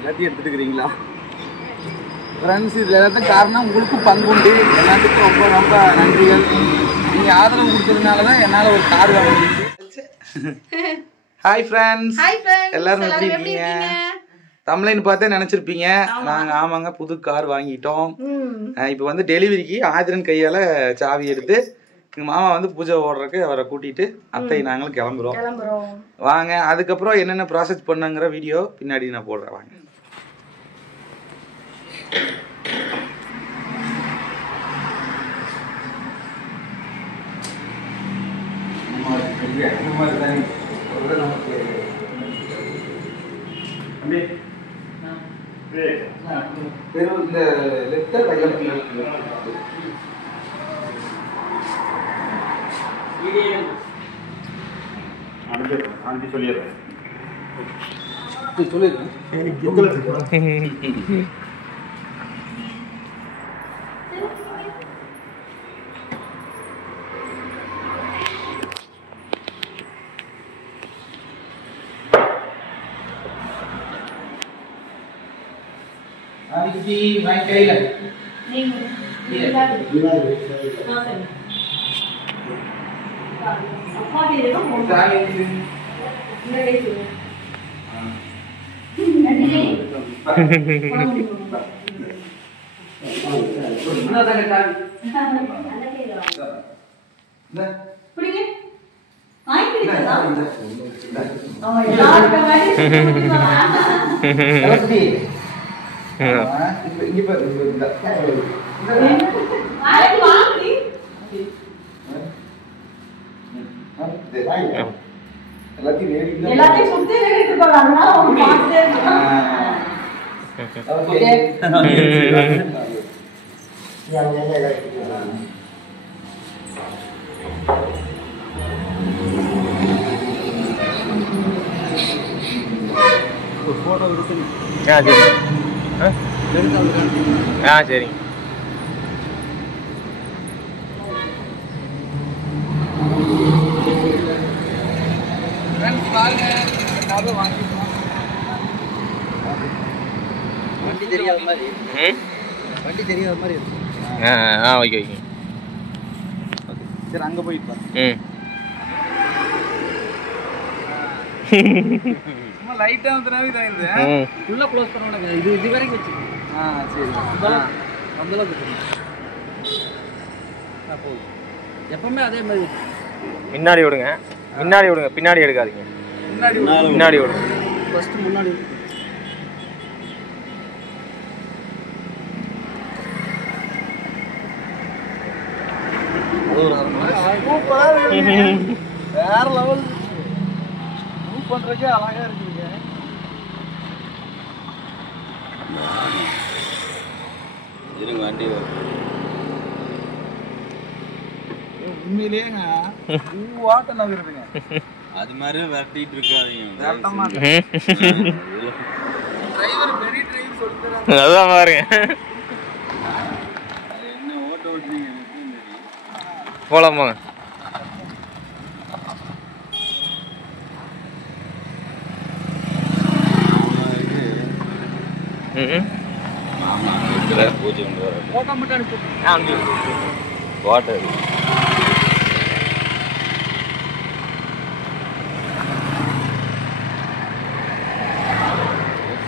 எல்லாத்தையும் எடுத்துக்கிறீங்களா ஃப்ரெண்ட்ஸ்? இதில் எல்லாத்துக்கும் காரணம் உங்களுக்கும் பங்குண்டு. எல்லாத்துக்கும் ரொம்ப ரொம்ப நன்றிகள். நீங்கள் ஆதரவு கொடுத்ததுனால தான் என்னால் ஒரு கார் வாங்க முடியுது. ஹாய் ஃப்ரெண்ட்ஸ், எல்லாரும் எப்படி இருக்கீங்க? தமிழ்னு பார்த்தே நினச்சிருப்பீங்க. நாங்கள் ஆமாங்க புது கார் வாங்கிட்டோம். இப்போ வந்து டெலிவரிக்கு ஆதிரன் கையால் சாவி எடுத்து எங்கள் மாமா வந்து பூஜை ஓடுறதுக்கு அவரை கூட்டிகிட்டு அத்தை நாங்களும் கிளம்புறோம். வாங்க, அதுக்கப்புறம் என்னென்ன ப்ராசஸ் பண்ணுங்கிற வீடியோ பின்னாடி நான் போடுறேன். வாங்க. சொல்லிடுறேன். கையில எல்லாத்தையும் சுத்தி நின்னுட்டு போறாங்க. சரி. வண்டி தெரியாத மாதிரி ஓகே ஓகே. சரி, அங்கே போயிட்டு சும்மா லைட்டாக வந்துனாவே இதாகிடுது. ஃபுல்லாக க்ளோஸ் பண்ண இது வரைக்கும் வச்சு. சரி, அந்தளவுக்கு போதும். எப்பவுமே அதே மாதிரி முன்னாடி விடுங்க, முன்னாடி விடுங்க, பின்னாடி எடுக்காதீங்க. முன்னாடி விடுங்க. ஃபஸ்ட்டு முன்னாடி வேற லெவல் மூவ் பண்றதுக்கே அழகா இருக்குங்க. இருங்க வண்டி உண்மையிலேங்க வாட்ட நகருதுங்க. அது மாதிரி விரட்டிட்டு இருக்காதீங்க. டிரைவர் பெரிய டிரைவர் சொல்லிட்டு அதான் பாருங்க. என்ன ஓட்ட ஓட்டுறீங்க? போலாம் போங்க. பூஜை போட்டோ மட்டும் அனுப்பி வாட்டர்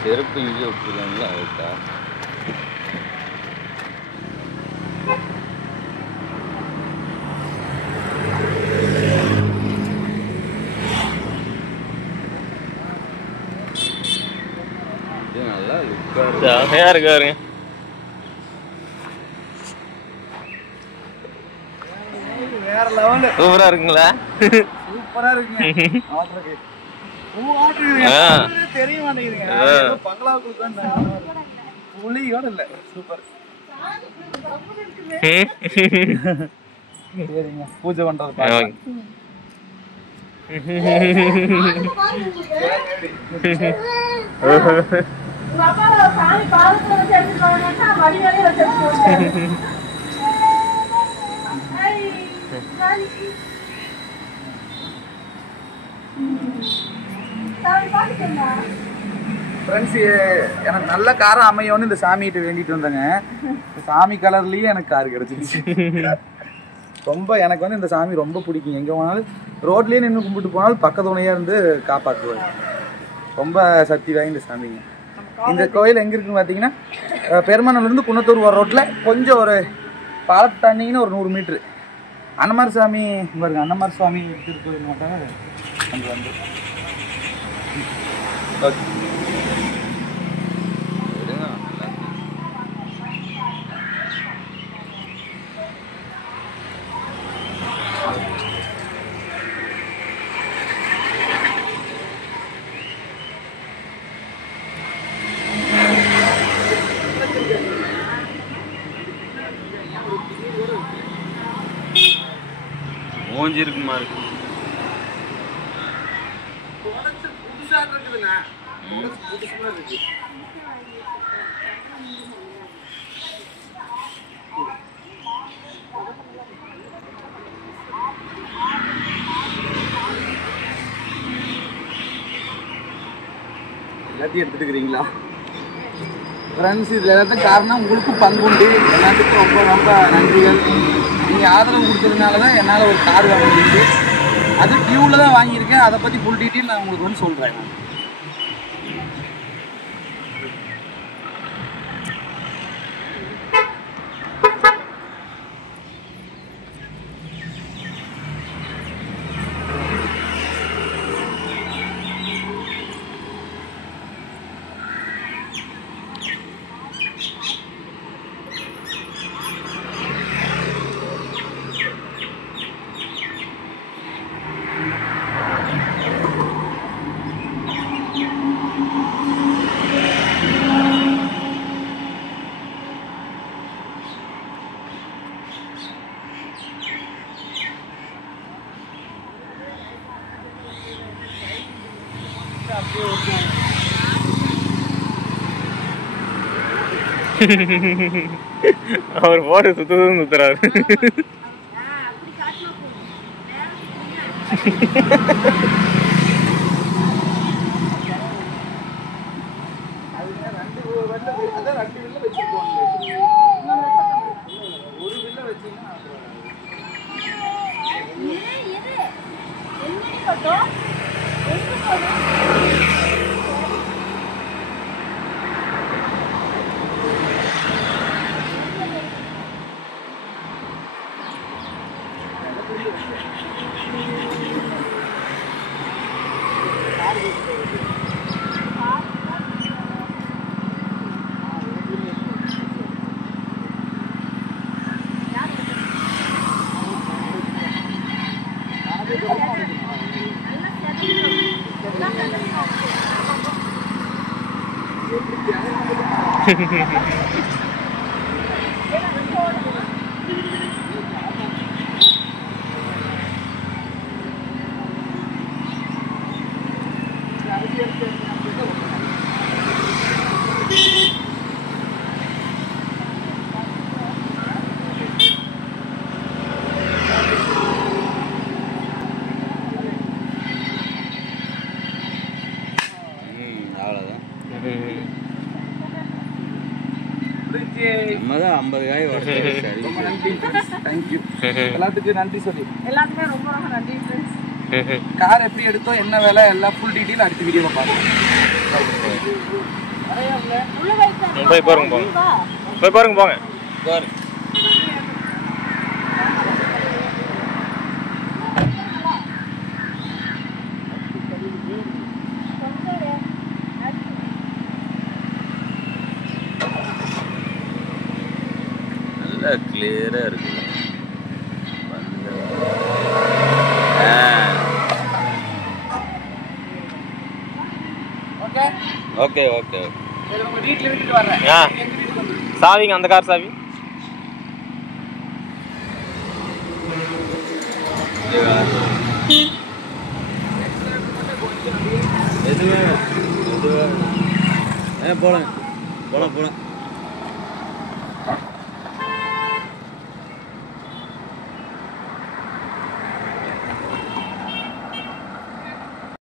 செருப்பு இங்கே விட்டுருக்காங்களா? அதுக்கா நல்லா செமையா இருக்காருங்க. வேற லெவல். சூப்பரா இருக்குங்களா? சூப்பரா இருக்குங்க. தெரிய மாட்டேங்குதுங்க. பங்களாவுக்கு புள்ளியோட இல்ல. சூப்பர். சரிங்க, பூஜை பண்றது. ஃப்ரெண்ட்ஸ், எனக்கு நல்ல காரம் அமையோன்னு இந்த சாமிகிட்ட வேண்டிட்டு வந்தேங்க. சாமி கலர்லயே எனக்கு கார் கிடைச்சிருச்சு. ரொம்ப எனக்கு வந்து இந்த சாமி ரொம்ப பிடிக்கும். எங்கே போனாலும் ரோட்லேயே நின்று கும்பிட்டு போனாலும் பக்க துணையாக இருந்து காப்பாற்றுவார். ரொம்ப சக்தி வாய்ந்த சாமிங்க. இந்த கோயில் எங்கே இருக்குன்னு பார்த்தீங்கன்னா, பெருமானூர்லேருந்து குன்னத்தூர் வர ரோட்டில் கொஞ்சம் ஒரு பாலத்தை தாண்டிங்கன்னா ஒரு 100 மீட்ரு. அன்னமாரி சாமி பாருங்க, அன்னமாரி சுவாமி திருக்கோயில் மாட்டாங்க அங்கே வந்து. ஓகே, மூஞ்சி இருக்குமா இருக்கு. எல்லாத்தையும் எடுத்துக்கிறீங்களா ஃப்ரெண்ட்ஸ்? இதில் எல்லாத்துக்கும் காரணம் உங்களுக்கு பங்குண்டு. எல்லாத்துக்கும் ரொம்ப ரொம்ப நன்றிகள். நீங்கள் ஆதரவு கொடுத்ததுனால தான் என்னால் ஒரு கார் வாங்க முடியுது. அது டியூவில் தான் வாங்கியிருக்கேன். அதை பற்றி ஃபுல் டீட்டெயில் நான் உங்களுக்கு வந்து சொல்கிறேன். அவர் போட்டு சுத்துறாரு. எல்லாத்துக்கும் நன்றி சொல்லி எல்லாத்துக்குமே ரொம்ப ரொம்ப நன்றி ஃப்ரெண்ட்ஸ். கார் எப்படி எடுத்தோம், என்ன வேலை, எல்லாம் ஃபுல் டீட்டெயில் அடுத்த வீடியோவில் பார்க்கலாம். போய் பாருங்க போங்க, போய் பாருங்க போங்க. நல்லா கிளியரா இருக்கு. ஓகே ஓகே சாவிங்க, அந்த கார் சாவி. எதுவே போலாம் போலாம் போலாம்